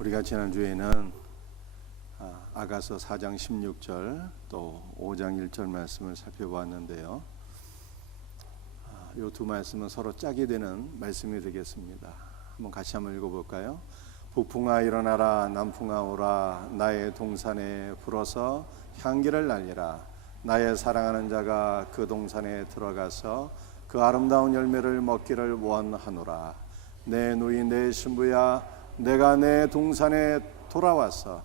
우리가 지난주에는 아가서 4장 16절 또 5장 1절 말씀을 살펴보았는데요. 이 두 말씀은 서로 짝이 되는 말씀이 되겠습니다. 같이 한번 읽어볼까요? 북풍아 일어나라, 남풍아 오라, 나의 동산에 불어서 향기를 날리라. 나의 사랑하는 자가 그 동산에 들어가서 그 아름다운 열매를 먹기를 원하노라. 내 누이 내 신부야, 내가 내 동산에 돌아와서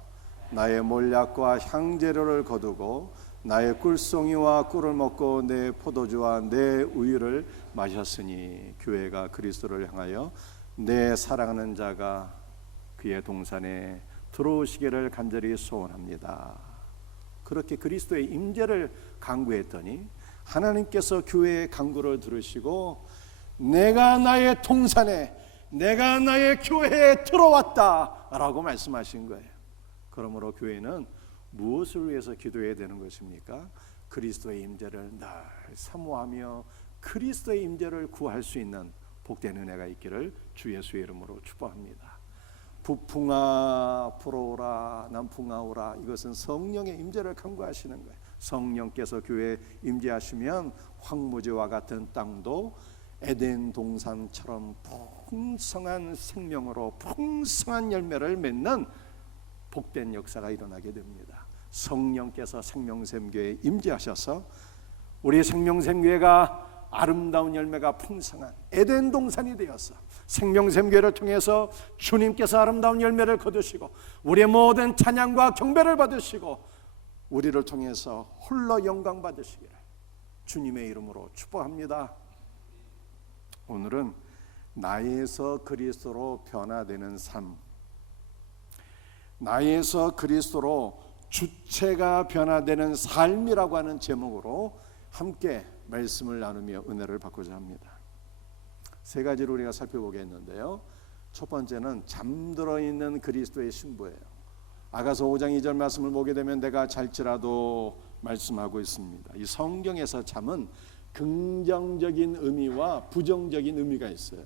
나의 몰약과 향재료를 거두고 나의 꿀송이와 꿀을 먹고 내 포도주와 내 우유를 마셨으니, 교회가 그리스도를 향하여 내 사랑하는 자가 그의 동산에 들어오시기를 간절히 소원합니다. 그렇게 그리스도의 임재를 간구했더니 하나님께서 교회의 간구를 들으시고 내가 나의 동산에, 내가 나의 교회에 들어왔다 라고 말씀하신 거예요. 그러므로 교회는 무엇을 위해서 기도해야 되는 것입니까? 그리스도의 임재를 늘 사모하며 그리스도의 임재를 구할 수 있는 복된 은혜가 있기를 주 예수의 이름으로 축복합니다. 북풍아 불어오라, 남풍아 오라, 이것은 성령의 임재를 간구하시는 거예요. 성령께서 교회에 임재하시면 황무지와 같은 땅도 에덴 동산처럼 풍성한 생명으로 풍성한 열매를 맺는 복된 역사가 일어나게 됩니다. 성령께서 생명샘교회에 임재하셔서 우리 생명샘교회가 아름다운 열매가 풍성한 에덴 동산이 되어서 생명샘교회를 통해서 주님께서 아름다운 열매를 거두시고 우리의 모든 찬양과 경배를 받으시고 우리를 통해서 홀로 영광 받으시기를 주님의 이름으로 축복합니다. 오늘은 나에서 그리스도로 변화되는 삶, 나에서 그리스도로 주체가 변화되는 삶이라고 하는 제목으로 함께 말씀을 나누며 은혜를 받고자 합니다. 세 가지를 우리가 살펴보겠는데요. 첫 번째는 잠들어 있는 그리스도의 신부예요. 아가서 5장 2절 말씀을 보게 되면 내가 잘지라도 말씀하고 있습니다. 이 성경에서 잠은 긍정적인 의미와 부정적인 의미가 있어요.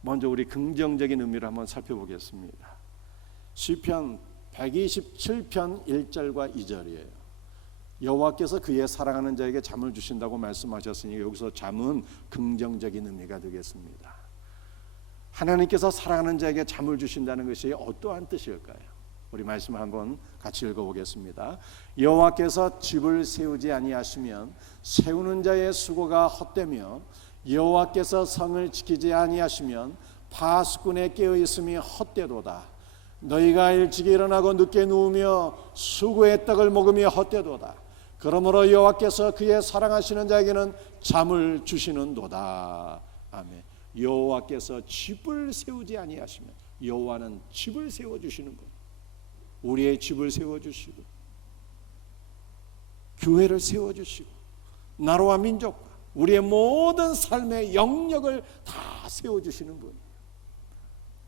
먼저 우리 긍정적인 의미를 한번 살펴보겠습니다. 시편 127편 1절과 2절이에요. 여호와께서 그의 사랑하는 자에게 잠을 주신다고 말씀하셨으니 여기서 잠은 긍정적인 의미가 되겠습니다. 하나님께서 사랑하는 자에게 잠을 주신다는 것이 어떠한 뜻일까요? 우리 말씀을 한번 같이 읽어보겠습니다. 여호와께서 집을 세우지 아니하시면 세우는 자의 수고가 헛되며 여호와께서 성을 지키지 아니하시면 파수꾼의 깨어있음이 헛되도다. 너희가 일찍 일어나고 늦게 누우며 수고의 떡을 먹으며 헛되도다. 그러므로 여호와께서 그의 사랑하시는 자에게는 잠을 주시는도다. 아멘. 여호와께서 집을 세우지 아니하시면, 여호와는 집을 세워주시는 분, 우리의 집을 세워주시고 교회를 세워주시고 나라와 민족과 우리의 모든 삶의 영역을 다 세워주시는 분,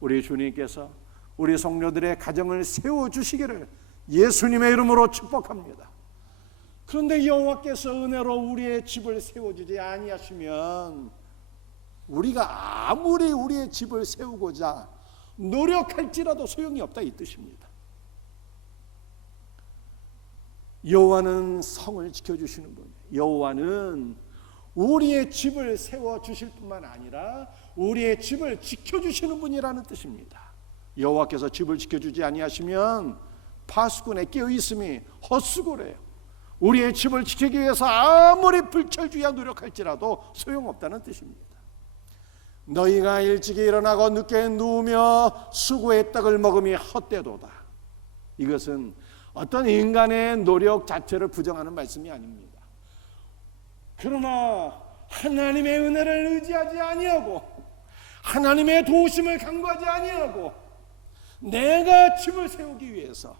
우리 주님께서 우리 성도들의 가정을 세워주시기를 예수님의 이름으로 축복합니다. 그런데 여호와께서 은혜로 우리의 집을 세워주지 아니하시면 우리가 아무리 우리의 집을 세우고자 노력할지라도 소용이 없다, 이 뜻입니다. 여호와는 성을 지켜주시는 분, 여호와는 우리의 집을 세워주실 뿐만 아니라 우리의 집을 지켜주시는 분이라는 뜻입니다. 여호와께서 집을 지켜주지 아니하시면 파수꾼의 깨어있음이 헛수고래요. 우리의 집을 지키기 위해서 아무리 불철주야 노력할지라도 소용없다는 뜻입니다. 너희가 일찍 일어나고 늦게 누우며 수고의 떡을 먹음이 헛되도다. 이것은 어떤 인간의 노력 자체를 부정하는 말씀이 아닙니다. 그러나 하나님의 은혜를 의지하지 아니하고 하나님의 도우심을 간구하지 아니하고 내가 집을 세우기 위해서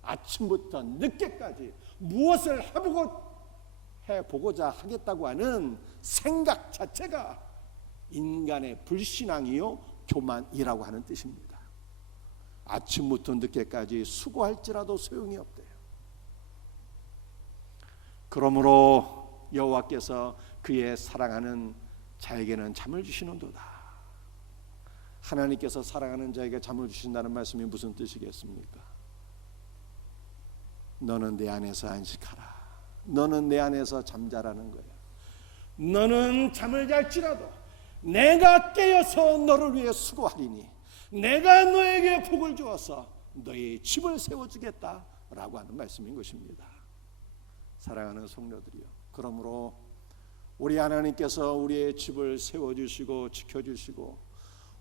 아침부터 늦게까지 무엇을 해보고자 하겠다고 하는 생각 자체가 인간의 불신앙이요 교만이라고 하는 뜻입니다. 아침부터 늦게까지 수고할지라도 소용이 없대요. 그러므로 여호와께서 그의 사랑하는 자에게는 잠을 주시는도다. 하나님께서 사랑하는 자에게 잠을 주신다는 말씀이 무슨 뜻이겠습니까? 너는 내 안에서 안식하라. 너는 내 안에서 잠자라는 거예요. 너는 잠을 잘지라도 내가 깨어서 너를 위해 수고하리니 내가 너에게 복을 주어서 너의 집을 세워주겠다라고 하는 말씀인 것입니다. 사랑하는 성도들이요, 그러므로 우리 하나님께서 우리의 집을 세워주시고 지켜주시고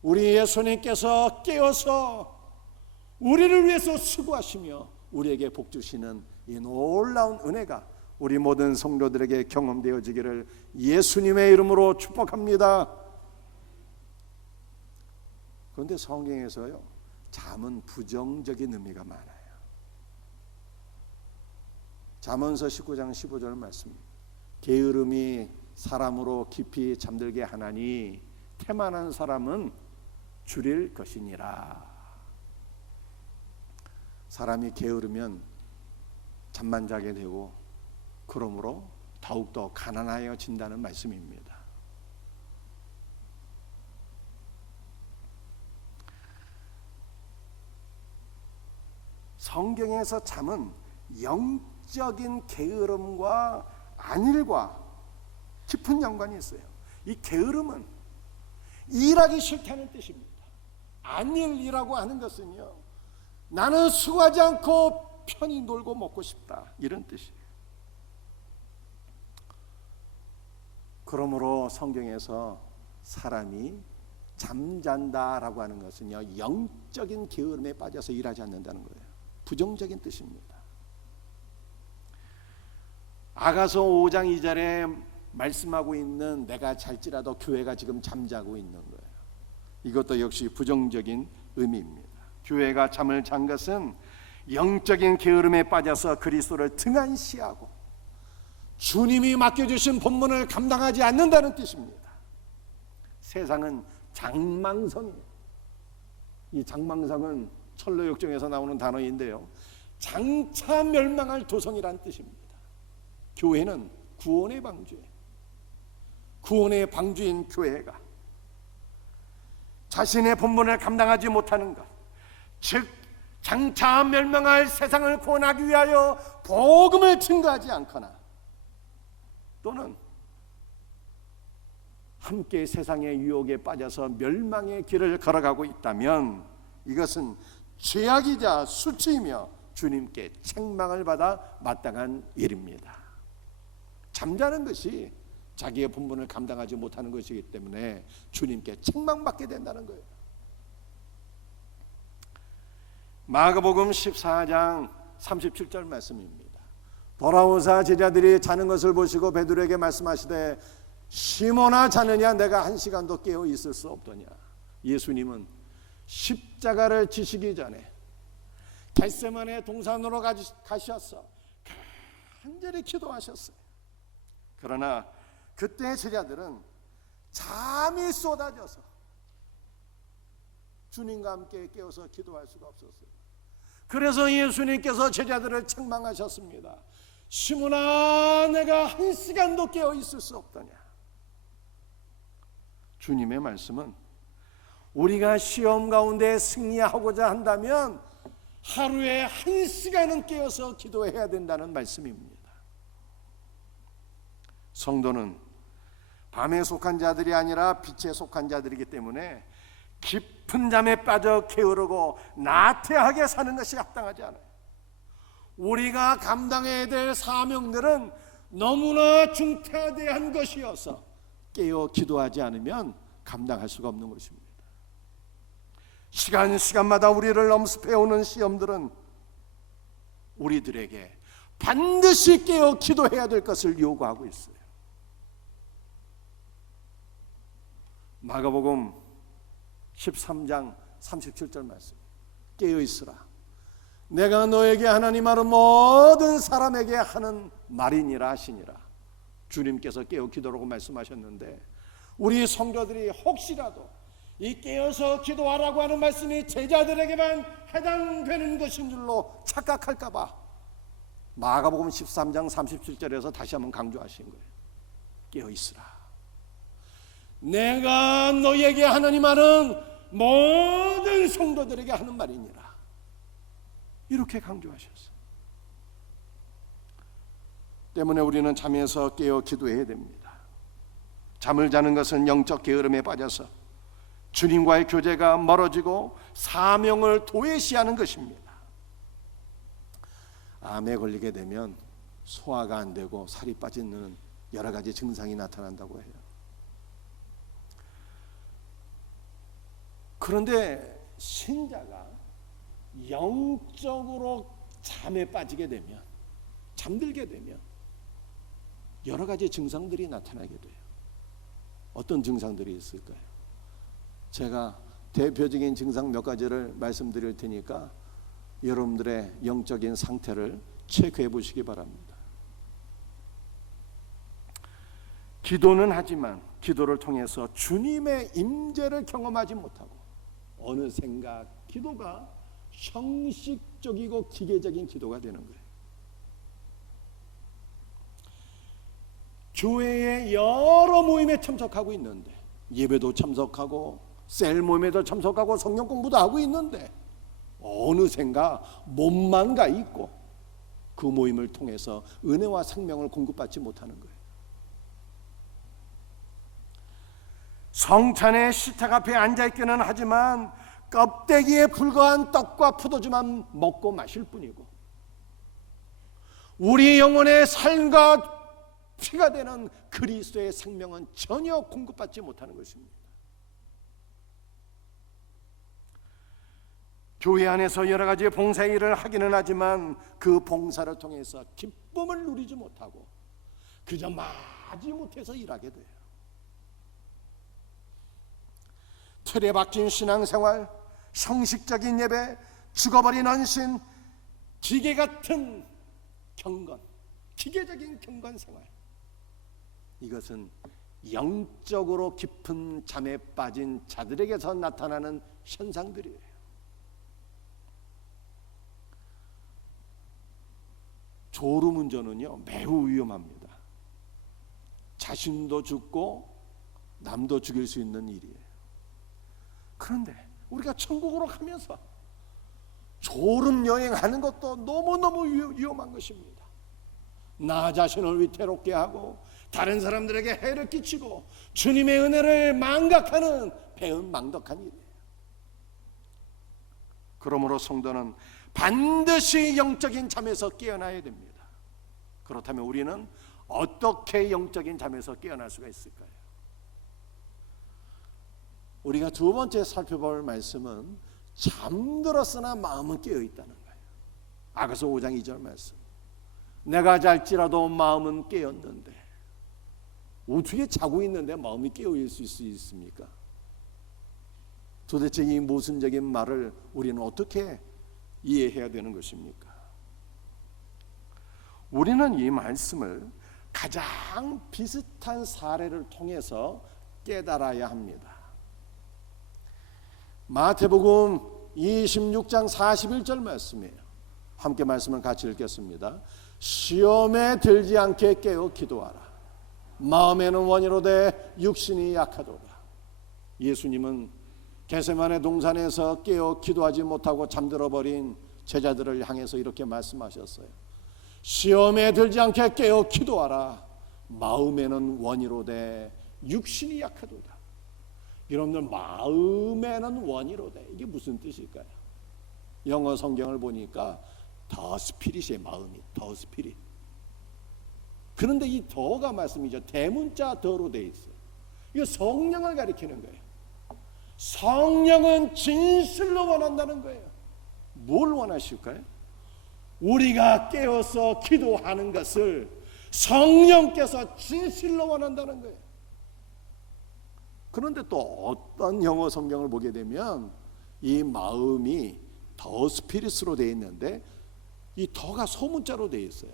우리 예수님께서 깨어서 우리를 위해서 수고하시며 우리에게 복 주시는 이 놀라운 은혜가 우리 모든 성도들에게 경험되어지기를 예수님의 이름으로 축복합니다. 그런데 성경에서요, 잠은 부정적인 의미가 많아요. 잠언서 19장 15절 말씀, 게으름이 사람으로 깊이 잠들게 하나니 태만한 사람은 줄일 것이니라. 사람이 게으르면 잠만 자게 되고 그러므로 더욱더 가난하여진다는 말씀입니다. 성경에서 잠은 영적인 게으름과 안일과 깊은 연관이 있어요. 이 게으름은 일하기 싫다는 뜻입니다. 안일이라고 하는 것은요, 나는 수고하지 않고 편히 놀고 먹고 싶다, 이런 뜻이에요. 그러므로 성경에서 사람이 잠잔다라고 하는 것은요, 영적인 게으름에 빠져서 일하지 않는다는 거예요. 부정적인 뜻입니다. 아가서 5장 2절에 말씀하고 있는 내가 잘지라도 교회가 지금 잠자고 있는 거예요. 이것도 역시 부정적인 의미입니다. 교회가 잠을 잔 것은 영적인 게으름에 빠져서 그리스도를 등한시하고 주님이 맡겨주신 본문을 감당하지 않는다는 뜻입니다. 세상은 장망성이에요. 이 장망성은 철로역정에서 나오는 단어인데요, 장차 멸망할 도성이란 뜻입니다. 교회는 구원의 방주예요. 구원의 방주인 교회가 자신의 본분을 감당하지 못하는 것, 즉 장차 멸망할 세상을 구원하기 위하여 복음을 증거하지 않거나 또는 함께 세상의 유혹에 빠져서 멸망의 길을 걸어가고 있다면 이것은 죄악이자 수치이며 주님께 책망을 받아 마땅한 일입니다. 잠자는 것이 자기의 본분을 감당하지 못하는 것이기 때문에 주님께 책망받게 된다는 거예요. 마가복음 14장 37절 말씀입니다. 돌아오사 제자들이 자는 것을 보시고 베드로에게 말씀하시되 시몬아 자느냐, 내가 한 시간도 깨어 있을 수 없더냐. 예수님은 십자가를 지시기 전에 겟세마네 동산으로 가셔서 간절히 기도하셨어요. 그러나 그때 제자들은 잠이 쏟아져서 주님과 함께 깨어서 기도할 수가 없었어요. 그래서 예수님께서 제자들을 책망하셨습니다. 시몬아, 내가 한 시간도 깨어 있을 수 없더냐. 주님의 말씀은 우리가 시험 가운데 승리하고자 한다면 하루에 한 시간은 깨어서 기도해야 된다는 말씀입니다. 성도는 밤에 속한 자들이 아니라 빛에 속한 자들이기 때문에 깊은 잠에 빠져 게으르고 나태하게 사는 것이 합당하지 않아요. 우리가 감당해야 될 사명들은 너무나 중대한 것이어서 깨어 기도하지 않으면 감당할 수가 없는 것입니다. 시간마다 우리를 엄습해오는 시험들은 우리들에게 반드시 깨어 기도해야 될 것을 요구하고 있어요. 마가복음 13장 37절 말씀, 깨어 있으라. 내가 너에게 하나니 말은 모든 사람에게 하는 말이니라 하시니라. 주님께서 깨어 기도라고 말씀하셨는데 우리 성도들이 혹시라도 이 깨어서 기도하라고 하는 말씀이 제자들에게만 해당되는 것인 줄로 착각할까 봐 마가복음 13장 37절에서 다시 한번 강조하신 거예요. 깨어 있으라. 내가 너에게 하나니 말은 모든 성도들에게 하는 말이니라. 이렇게 강조하셨어요. 때문에 우리는 잠에서 깨어 기도해야 됩니다. 잠을 자는 것은 영적 게으름에 빠져서 주님과의 교제가 멀어지고 사명을 도외시하는 것입니다. 암에 걸리게 되면 소화가 안 되고 살이 빠지는 여러 가지 증상이 나타난다고 해요. 그런데 신자가 영적으로 잠에 빠지게 되면, 잠들게 되면 여러 가지 증상들이 나타나게 돼요. 어떤 증상들이 있을까요? 제가 대표적인 증상 몇 가지를 말씀드릴 테니까 여러분들의 영적인 상태를 체크해 보시기 바랍니다. 기도는 하지만 기도를 통해서 주님의 임재를 경험하지 못하고 어느샌가 기도가 형식적이고 기계적인 기도가 되는 거예요. 교회의 여러 모임에 참석하고 있는데, 예배도 참석하고 셀 모임에도 참석하고 성경 공부도 하고 있는데 어느샌가 몸만 가 있고 그 모임을 통해서 은혜와 생명을 공급받지 못하는 거예요. 성찬의 식탁 앞에 앉아있기는 하지만 껍데기에 불과한 떡과 포도주만 먹고 마실 뿐이고 우리 영혼의 삶과 피가 되는 그리스도의 생명은 전혀 공급받지 못하는 것입니다. 교회 안에서 여러 가지 봉사 일을 하기는 하지만 그 봉사를 통해서 기쁨을 누리지 못하고 그저 마지못해서 일하게 돼요. 틀에 박힌 신앙생활, 형식적인 예배, 죽어버린 헌신, 기계 같은 경건, 기계적인 경건생활, 이것은 영적으로 깊은 잠에 빠진 자들에게서 나타나는 현상들이에요. 졸음운전은요 매우 위험합니다. 자신도 죽고 남도 죽일 수 있는 일이에요. 그런데 우리가 천국으로 가면서 졸음 여행하는 것도 너무너무 위험한 것입니다. 나 자신을 위태롭게 하고 다른 사람들에게 해를 끼치고 주님의 은혜를 망각하는 배은망덕한 일이에요. 그러므로 성도는 반드시 영적인 잠에서 깨어나야 됩니다. 그렇다면 우리는 어떻게 영적인 잠에서 깨어날 수가 있을까요? 우리가 두 번째 살펴볼 말씀은 잠들었으나 마음은 깨어있다는 거예요. 아가서 5장 2절 말씀. 내가 잘지라도 마음은 깨었는데, 어떻게 자고 있는데 마음이 깨어있을 수 있습니까? 도대체 이 모순적인 말을 우리는 어떻게 이해해야 되는 것입니까? 우리는 이 말씀을 가장 비슷한 사례를 통해서 깨달아야 합니다. 마태복음 26장 41절 말씀이에요. 함께 말씀을 같이 읽겠습니다. 시험에 들지 않게 깨어 기도하라. 마음에는 원이로되 육신이 약하도다. 예수님은 겟세마네 동산에서 깨어 기도하지 못하고 잠들어버린 제자들을 향해서 이렇게 말씀하셨어요. 시험에 들지 않게 깨어 기도하라. 마음에는 원이로되 육신이 약하도다. 여러분들, 마음에는 원이로되, 이게 무슨 뜻일까요? 영어 성경을 보니까 더 스피릿의 마음이, 더 스피릿. 그런데 이 더가 말씀이죠. 대문자 더로 되어 있어요. 이거 성령을 가리키는 거예요. 성령은 진실로 원한다는 거예요. 뭘 원하실까요? 우리가 깨어서 기도하는 것을 성령께서 진실로 원한다는 거예요. 그런데 또 어떤 영어 성경을 보게 되면 이 마음이 더 스피릿으로 되어 있는데 이 더가 소문자로 되어 있어요.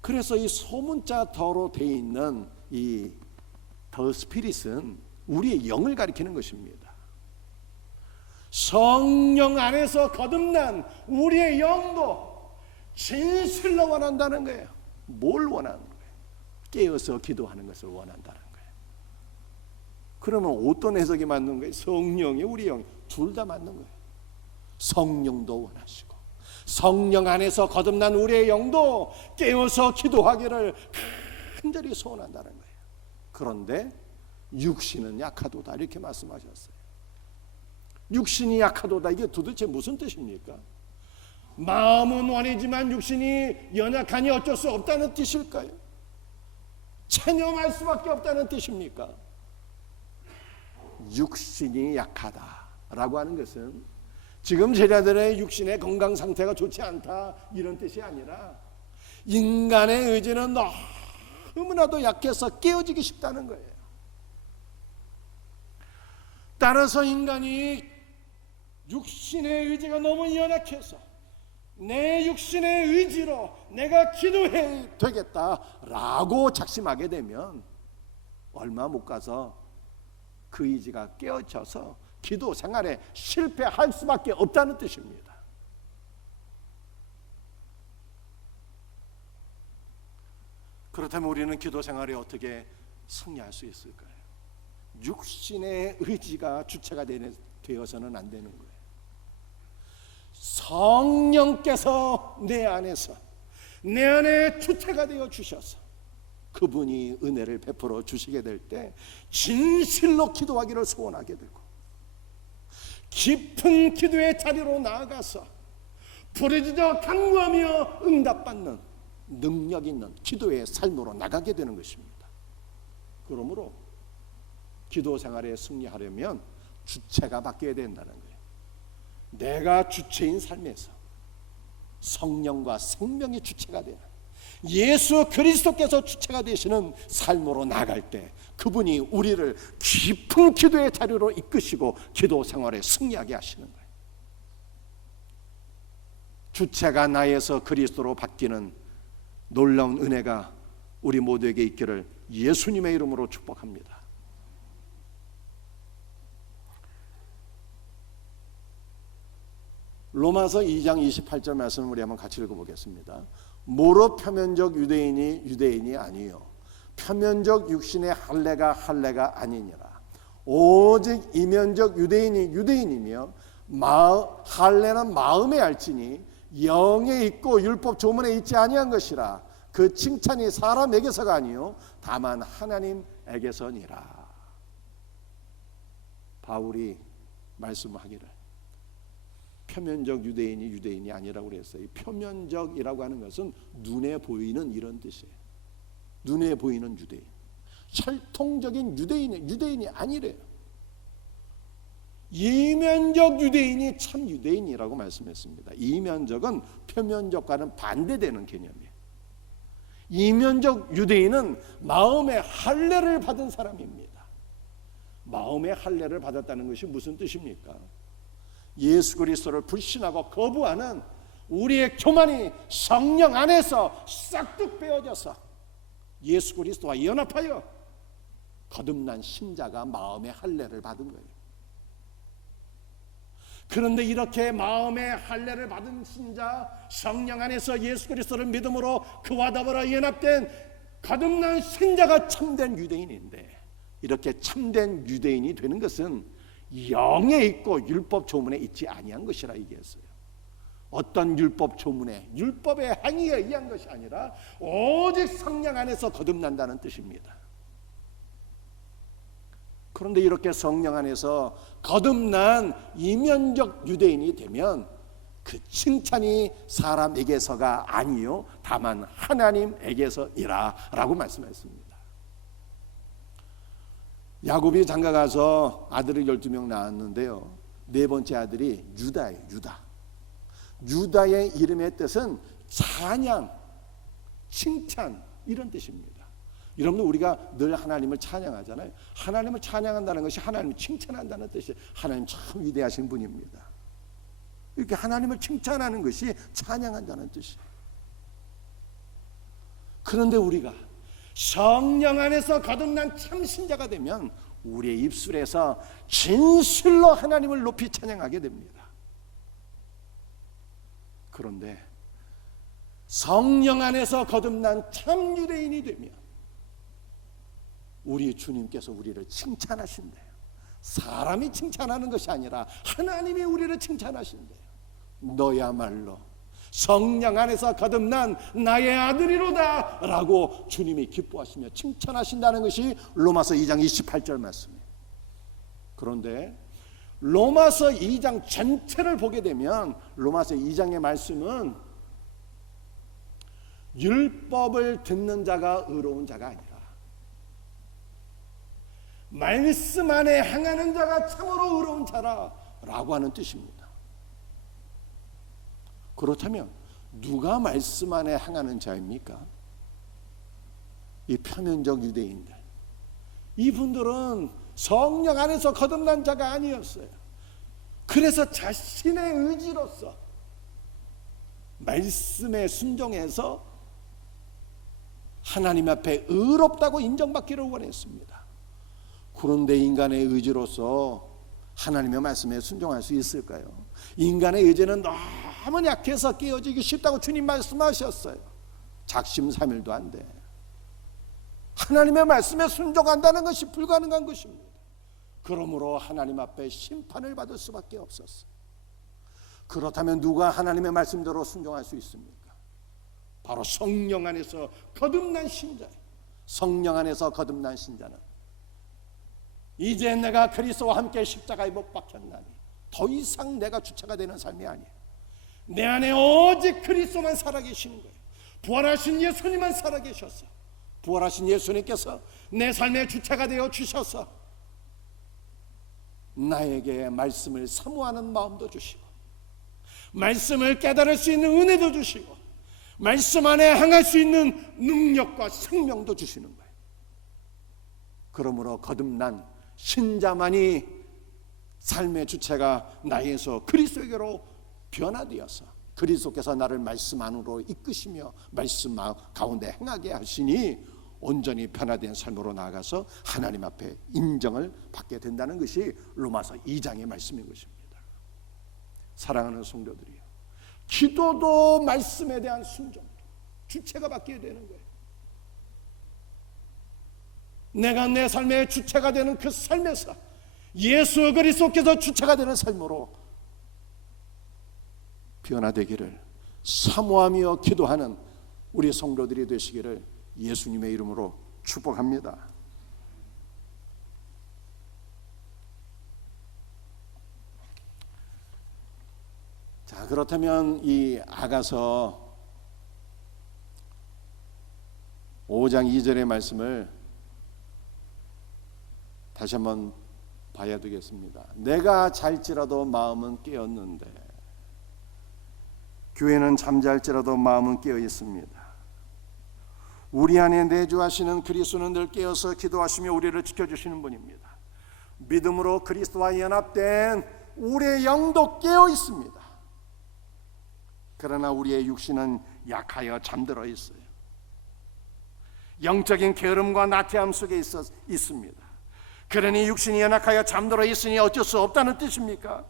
그래서 이 소문자 더로 되어 있는 이 더 스피릿은 우리의 영을 가리키는 것입니다. 성령 안에서 거듭난 우리의 영도 진실로 원한다는 거예요. 뭘 원하는 거예요? 깨어서 기도하는 것을 원한다는 거예요. 그러면 어떤 해석이 맞는 거예요? 성령이 우리 영, 둘 다 맞는 거예요. 성령도 원하시고 성령 안에서 거듭난 우리의 영도 깨어서 기도하기를 간절히 소원한다는 거예요. 그런데 육신은 약하도다 이렇게 말씀하셨어요. 육신이 약하도다, 이게 도대체 무슨 뜻입니까? 마음은 원이지만 육신이 연약하니 어쩔 수 없다는 뜻일까요? 체념할 수밖에 없다는 뜻입니까? 육신이 약하다라고 하는 것은 지금 제자들의 육신의 건강 상태가 좋지 않다 이런 뜻이 아니라 인간의 의지는 너무나도 약해서 깨어지기 쉽다는 거예요. 따라서 인간이 육신의 의지가 너무 연약해서 내 육신의 의지로 내가 기도해야 되겠다라고 작심하게 되면 얼마 못 가서 그 의지가 깨어져서 기도 생활에 실패할 수밖에 없다는 뜻입니다. 그렇다면 우리는 기도 생활에 어떻게 승리할 수 있을까요? 육신의 의지가 주체가 되어서는 안 되는 거예요. 성령께서 내 안에 주체가 되어 주셔서 그분이 은혜를 베풀어 주시게 될 때 진실로 기도하기를 소원하게 되고 깊은 기도의 자리로 나아가서 부르짖어 간구하며 응답받는 능력 있는 기도의 삶으로 나가게 되는 것입니다. 그러므로 기도 생활에 승리하려면 주체가 바뀌어야 된다는 거예요. 내가 주체인 삶에서 성령과 생명이 주체가 되는 예수 그리스도께서 주체가 되시는 삶으로 나갈 때 그분이 우리를 깊은 기도의 자리로 이끄시고 기도 생활에 승리하게 하시는 거예요. 주체가 나에서 그리스도로 바뀌는 놀라운 은혜가 우리 모두에게 있기를 예수님의 이름으로 축복합니다. 로마서 2장 28절 말씀을 우리 한번 같이 읽어보겠습니다. 모로 표면적 유대인이 아니요 표면적 육신의 할례가 아니니라. 오직 이면적 유대인이 유대인이며 할례는 마음에 알지니 영에 있고 율법 조문에 있지 아니한 것이라. 그 칭찬이 사람에게서가 아니요 다만 하나님에게서니라. 바울이 말씀하기를 표면적 유대인이 아니라고 그랬어요. 이 표면적이라고 하는 것은 눈에 보이는 이런 뜻이에요. 눈에 보이는 유대인, 혈통적인 유대인이 아니래요. 이면적 유대인이 참 유대인이라고 말씀했습니다. 이면적은 표면적과는 반대되는 개념이에요. 이면적 유대인은 마음의 할례를 받은 사람입니다. 마음의 할례를 받았다는 것이 무슨 뜻입니까? 예수 그리스도를 불신하고 거부하는 우리의 교만이 성령 안에서 싹둑 베어져서 예수 그리스도와 연합하여 거듭난 신자가 마음의 할례를 받은 거예요. 그런데 이렇게 마음의 할례를 받은 신자, 성령 안에서 예수 그리스도를 믿음으로 그와 더불어 연합된 거듭난 신자가 참된 유대인인데, 이렇게 참된 유대인이 되는 것은 영에 있고 율법 조문에 있지 아니한 것이라 얘기했어요. 어떤 율법 조문에 율법의 행위에 의한 것이 아니라 오직 성령 안에서 거듭난다는 뜻입니다. 그런데 이렇게 성령 안에서 거듭난 이면적 유대인이 되면 그 칭찬이 사람에게서가 아니요 다만 하나님에게서이라 라고 말씀했습니다. 야곱이 장가 가서 아들을 12명 낳았는데요, 네 번째 아들이 유다예요. 유다의 이름의 뜻은 찬양, 칭찬 이런 뜻입니다. 여러분들 우리가 늘 하나님을 찬양하잖아요. 하나님을 찬양한다는 것이 하나님을 칭찬한다는 뜻이에요. 하나님 참 위대하신 분입니다. 이렇게 하나님을 칭찬하는 것이 찬양한다는 뜻이에요. 그런데 우리가 성령 안에서 거듭난 참 신자가 되면 우리의 입술에서 진실로 하나님을 높이 찬양하게 됩니다. 그런데 성령 안에서 거듭난 참 유대인이 되면 우리 주님께서 우리를 칭찬하신대요. 사람이 칭찬하는 것이 아니라 하나님이 우리를 칭찬하신대요. 너야말로 성령 안에서 거듭난 나의 아들이로다 라고 주님이 기뻐하시며 칭찬하신다는 것이 로마서 2장 28절 말씀이에요. 그런데 로마서 2장 전체를 보게 되면 로마서 2장의 말씀은 율법을 듣는 자가 의로운 자가 아니라 말씀 안에 행하는 자가 참으로 의로운 자라라고 하는 뜻입니다. 그렇다면 누가 말씀 안에 행하는 자입니까? 이 표면적 유대인들, 이분들은 성령 안에서 거듭난 자가 아니었어요. 그래서 자신의 의지로서 말씀에 순종해서 하나님 앞에 의롭다고 인정받기를 원했습니다. 그런데 인간의 의지로서 하나님의 말씀에 순종할 수 있을까요? 인간의 의지는 너무 약해서 깨어지기 쉽다고 주님 말씀하셨어요. 작심삼일도 안 돼. 하나님의 말씀에 순종한다는 것이 불가능한 것입니다. 그러므로 하나님 앞에 심판을 받을 수밖에 없었어요. 그렇다면 누가 하나님의 말씀대로 순종할 수 있습니까? 바로 성령 안에서 거듭난 신자예요. 성령 안에서 거듭난 신자는 이제 내가 그리스도와 함께 십자가에 못 박혔나니 더 이상 내가 주체가 되는 삶이 아니에요. 내 안에 오직 그리스도만 살아계시는 거예요. 부활하신 예수님만 살아계셔서, 부활하신 예수님께서 내 삶의 주체가 되어 주셔서 나에게 말씀을 사모하는 마음도 주시고 말씀을 깨달을 수 있는 은혜도 주시고 말씀 안에 행할 수 있는 능력과 생명도 주시는 거예요. 그러므로 거듭난 신자만이 삶의 주체가 나에서 그리스도에게로 변화되어서 그리스도께서 나를 말씀 안으로 이끄시며 말씀 가운데 행하게 하시니 온전히 변화된 삶으로 나아가서 하나님 앞에 인정을 받게 된다는 것이 로마서 2장의 말씀인 것입니다. 사랑하는 성도들이요, 기도도 말씀에 대한 순종으로 주체가 바뀌게 되는 거예요. 내가 내 삶의 주체가 되는 그 삶에서 예수 그리스도께서 주체가 되는 삶으로 변화되기를 사모하며 기도하는 우리 성도들이 되시기를 예수님의 이름으로 축복합니다. 자, 그렇다면 이 아가서 5장 2절의 말씀을 다시 한번 봐야 되겠습니다. 내가 잘지라도 마음은 깨었는데, 교회는 잠잘지라도 마음은 깨어 있습니다. 우리 안에 내주하시는 그리스도는 늘 깨어서 기도하시며 우리를 지켜주시는 분입니다. 믿음으로 그리스도와 연합된 우리의 영도 깨어 있습니다. 그러나 우리의 육신은 약하여 잠들어 있어요. 영적인 게으름과 나태함 속에 있습니다. 그러니 육신이 연약하여 잠들어 있으니 어쩔 수 없다는 뜻입니까?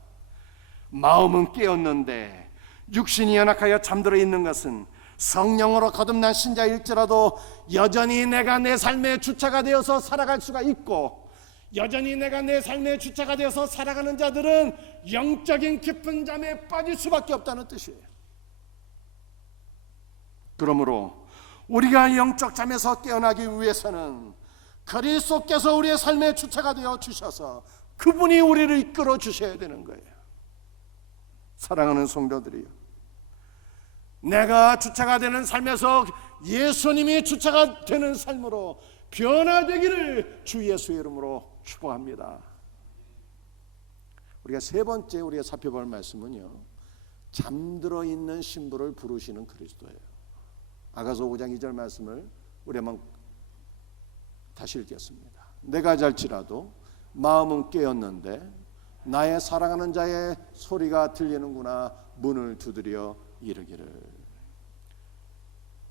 마음은 깨었는데 육신이 연약하여 잠들어 있는 것은 성령으로 거듭난 신자일지라도 여전히 내가 내 삶의 주체가 되어서 살아갈 수가 있고, 여전히 내가 내 삶의 주체가 되어서 살아가는 자들은 영적인 깊은 잠에 빠질 수밖에 없다는 뜻이에요. 그러므로 우리가 영적 잠에서 깨어나기 위해서는 그리스도께서 우리의 삶의 주체가 되어 주셔서 그분이 우리를 이끌어 주셔야 되는 거예요. 사랑하는 성도들이요, 내가 주체가 되는 삶에서 예수님이 주체가 되는 삶으로 변화되기를 주 예수의 이름으로 축복합니다. 우리가 세 번째 우리가 살펴볼 말씀은요, 잠들어 있는 신부를 부르시는 그리스도예요. 아가서 5장 2절 말씀을 우리 한번 다시 읽겠습니다. 내가 잘지라도 마음은 깨었는데 나의 사랑하는 자의 소리가 들리는구나. 문을 두드려 이르기를.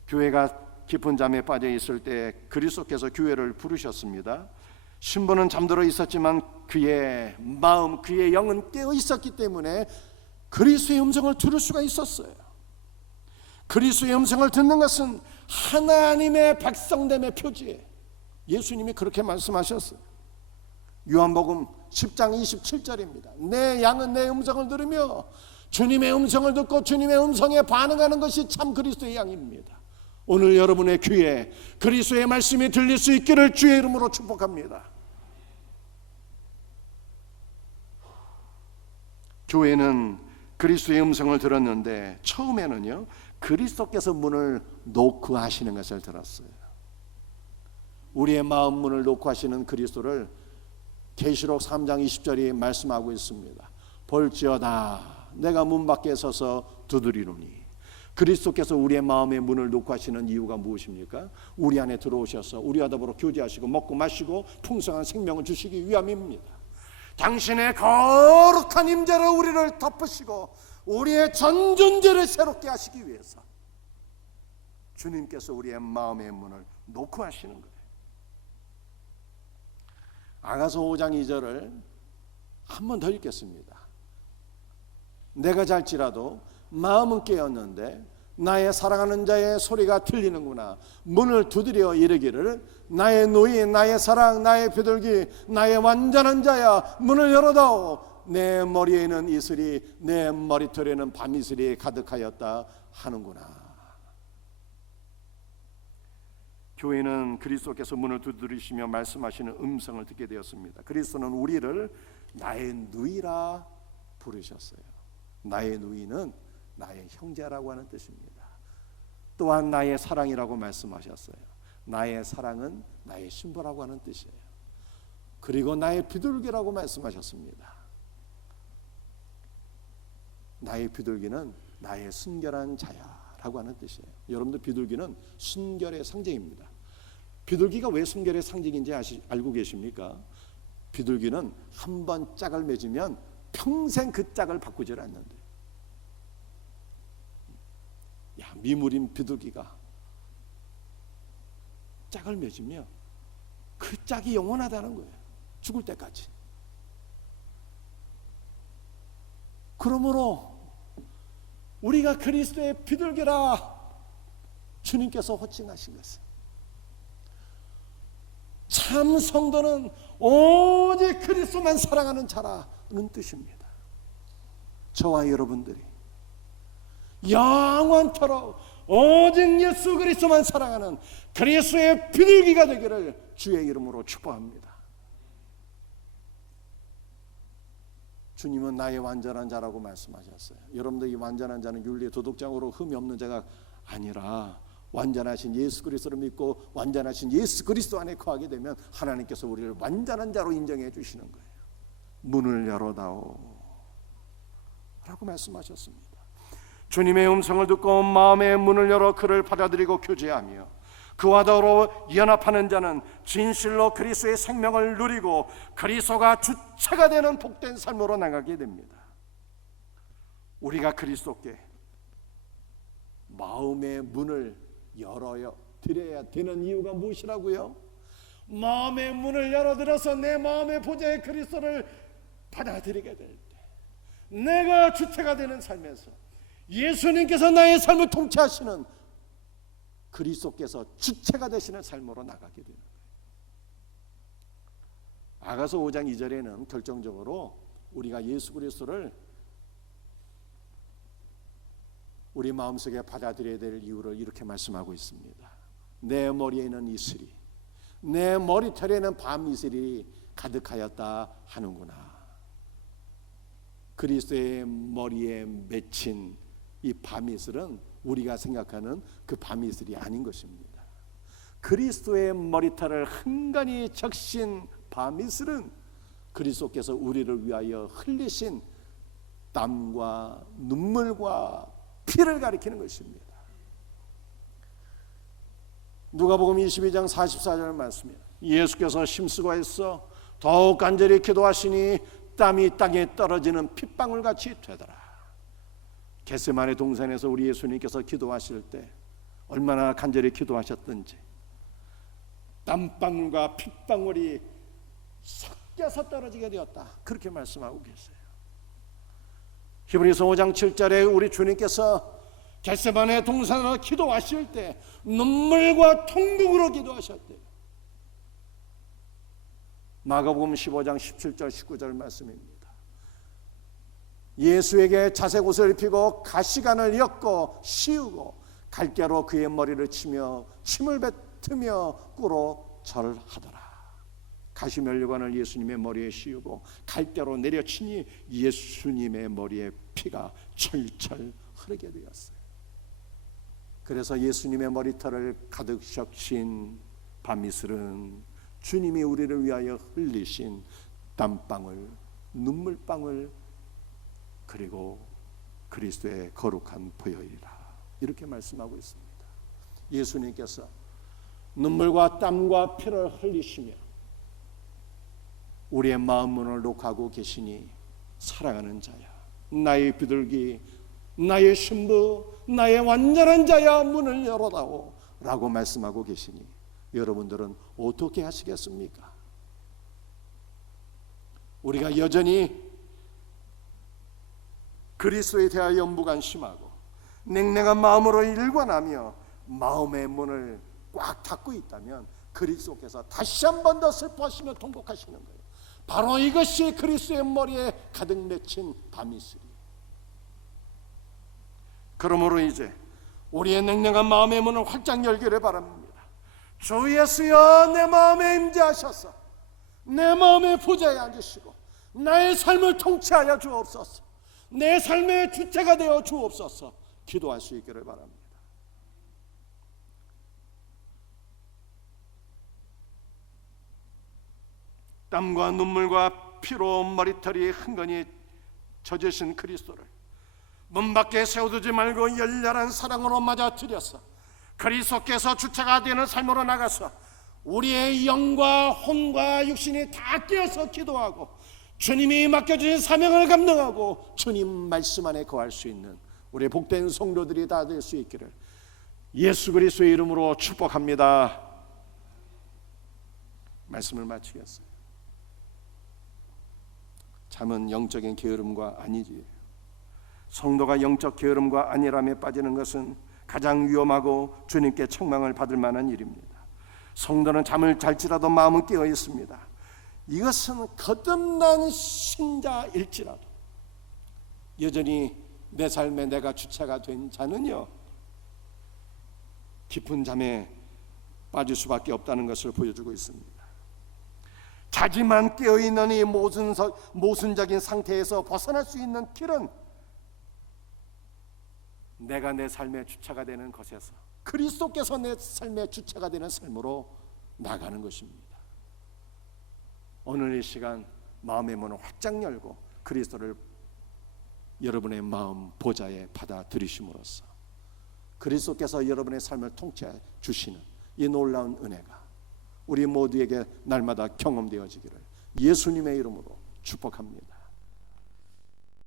교회가 깊은 잠에 빠져 있을 때 그리스도께서 교회를 부르셨습니다. 신부는 잠들어 있었지만 그의 마음, 그의 영은 깨어 있었기 때문에 그리스도의 음성을 들을 수가 있었어요. 그리스도의 음성을 듣는 것은 하나님의 백성됨의 표지예요. 예수님이 그렇게 말씀하셨어요. 요한복음 10장 27절입니다. 내 양은 내 음성을 들으며 주님의 음성을 듣고 주님의 음성에 반응하는 것이 참 그리스도의 양입니다. 오늘 여러분의 귀에 그리스도의 말씀이 들릴 수 있기를 주의 이름으로 축복합니다. 교회는 그리스도의 음성을 들었는데 처음에는요, 그리스도께서 문을 놓고 하시는 것을 들었어요. 우리의 마음 문을 놓고 하시는 그리스도를 계시록 3장 20절이 말씀하고 있습니다. 볼지어다 내가 문 밖에 서서 두드리노니. 그리스도께서 우리의 마음의 문을 놓고 하시는 이유가 무엇입니까? 우리 안에 들어오셔서 우리와 더불어 교제하시고 먹고 마시고 풍성한 생명을 주시기 위함입니다. 당신의 거룩한 임재로 우리를 덮으시고 우리의 전 존재를 새롭게 하시기 위해서 주님께서 우리의 마음의 문을 놓고 하시는 거예요. 아가서 5장 2절을 한 번 더 읽겠습니다. 내가 잘지라도 마음은 깨었는데 나의 사랑하는 자의 소리가 들리는구나. 문을 두드려 이르기를 나의 누이 나의 사랑 나의 비둘기 나의 완전한 자야 문을 열어다오. 내 머리에는 이슬이 내 머리털에는 밤이슬이 가득하였다 하는구나. 교회는 그리스도께서 문을 두드리시며 말씀하시는 음성을 듣게 되었습니다. 그리스도는 우리를 나의 누이라 부르셨어요. 나의 누이는 나의 형제라고 하는 뜻입니다. 또한 나의 사랑이라고 말씀하셨어요. 나의 사랑은 나의 신부라고 하는 뜻이에요. 그리고 나의 비둘기라고 말씀하셨습니다. 나의 비둘기는 나의 순결한 자야라고 하는 뜻이에요. 여러분들 비둘기는 순결의 상징입니다. 비둘기가 왜 순결의 상징인지 알고 계십니까? 비둘기는 한 번 짝을 맺으면 평생 그 짝을 바꾸질 않는데, 미물인 비둘기가 짝을 맺으면 그 짝이 영원하다는 거예요. 죽을 때까지. 그러므로 우리가 그리스도의 비둘기라 주님께서 호칭하신 것은, 참 성도는 오직 그리스도만 사랑하는 자라는 뜻입니다. 저와 여러분들이 영원토록 오직 예수 그리스도만 사랑하는 그리스도의 비둘기가 되기를 주의 이름으로 축복합니다. 주님은 나의 완전한 자라고 말씀하셨어요. 여러분들 이 완전한 자는 윤리 도덕적으로 흠이 없는 자가 아니라 완전하신 예수 그리스도를 믿고 완전하신 예수 그리스도 안에 거하게 되면 하나님께서 우리를 완전한 자로 인정해 주시는 거예요. 문을 열어다오 라고 말씀하셨습니다. 주님의 음성을 듣고 마음의 문을 열어 그를 받아들이고 교제하며 그와 더불어 연합하는 자는 진실로 그리스도의 생명을 누리고 그리스도가 주체가 되는 복된 삶으로 나가게 됩니다. 우리가 그리스도께 마음의 문을 열어요 드려야 되는 이유가 무엇이라고요? 마음의 문을 열어드려서 내 마음의 보좌의 그리스도를 받아들이게 될 때, 내가 주체가 되는 삶에서 예수님께서 나의 삶을 통치하시는 그리스도께서 주체가 되시는 삶으로 나가게 되는 거예요. 아가서 5장 2절에는 결정적으로 우리가 예수 그리스도를 우리 마음속에 받아들여야 될 이유를 이렇게 말씀하고 있습니다. 내 머리에는 이슬이 내 머리털에는 밤이슬이 가득하였다 하는구나. 그리스도의 머리에 맺힌 이 밤이슬은 우리가 생각하는 그 밤이슬이 아닌 것입니다. 그리스도의 머리털을 흥건히 적신 밤이슬은 그리스도께서 우리를 위하여 흘리신 땀과 눈물과 피를 가리키는 것입니다. 누가복음 22장 44절 말씀이에요. 예수께서 힘쓰고 애써 더욱 간절히 기도하시니 땀이 땅에 떨어지는 핏방울같이 되더라. 겟세마네 동산에서 우리 예수님께서 기도하실 때 얼마나 간절히 기도하셨던지 땀방울과 핏방울이 섞여서 떨어지게 되었다, 그렇게 말씀하고 계세요. 히브리서 5장 7절에 우리 주님께서 겟세마네 동산에서 기도하실 때 눈물과 통곡으로 기도하셨대요. 마가복음 15장 17절 19절 말씀입니다. 예수에게 자색 옷을 입히고 가시관을 엮고 씌우고 갈대로 그의 머리를 치며 침을 뱉으며 꿇어 절하더라. 가시면류관을 예수님의 머리에 씌우고 갈대로 내려치니 예수님의 머리에 피가 철철 흐르게 되었어요. 그래서 예수님의 머리털을 가득 적신 밤이슬은 주님이 우리를 위하여 흘리신 땀방울, 눈물방울, 그리고 그리스도의 거룩한 보혈이라, 이렇게 말씀하고 있습니다. 예수님께서 눈물과 땀과 피를 흘리시며 우리의 마음 문을 녹하고 계시니, 사랑하는 자야, 나의 비둘기, 나의 신부, 나의 완전한 자야, 문을 열어다오 라고 말씀하고 계시니 여러분들은 어떻게 하시겠습니까? 우리가 여전히 그리스도에 대하여 무관심하고 냉랭한 마음으로 일관하며 마음의 문을 꽉 닫고 있다면 그리스도께서 다시 한 번 더 슬퍼하시며 통곡하시는 거예요. 바로 이것이 그리스도의 머리에 가득 맺힌 밤이슬이에요. 그러므로 이제 우리의 냉랭한 마음의 문을 활짝 열기를 바랍니다. 주 예수여, 내 마음에 임재하셔서 내 마음의 보좌에 앉으시고 나의 삶을 통치하여 주옵소서. 내 삶의 주체가 되어 주옵소서. 기도할 수 있기를 바랍니다. 땀과 눈물과 피로 머리털이 흥건히 젖으신 그리스도를 문 밖에 세워두지 말고 열렬한 사랑으로 맞아들여서 그리스도께서 주체가 되는 삶으로 나가서 우리의 영과 혼과 육신이 다 깨어서 기도하고 주님이 맡겨주신 사명을 감당하고 주님 말씀 안에 거할 수 있는 우리 복된 성도들이 다 될 수 있기를 예수 그리스도의 이름으로 축복합니다. 말씀을 마치겠어요. 잠은 영적인 게으름과 아니지. 성도가 영적 게으름과 안일함에 빠지는 것은 가장 위험하고 주님께 책망을 받을 만한 일입니다. 성도는 잠을 잘지라도 마음은 깨어 있습니다. 이것은 거듭난 신자일지라도 여전히 내 삶에 내가 주체가 된 자는요, 깊은 잠에 빠질 수밖에 없다는 것을 보여주고 있습니다. 자지만 깨어있는 이 모순적인 상태에서 벗어날 수 있는 길은 내가 내 삶의 주체가 되는 것에서 그리스도께서 내 삶의 주체가 되는 삶으로 나가는 것입니다. 오늘 이 시간 마음의 문을 활짝 열고 그리스도를 여러분의 마음 보좌에 받아들이심으로써 그리스도께서 여러분의 삶을 통치해 주시는 이 놀라운 은혜가 우리 모두에게 날마다 경험되어지기를 예수님의 이름으로 축복합니다.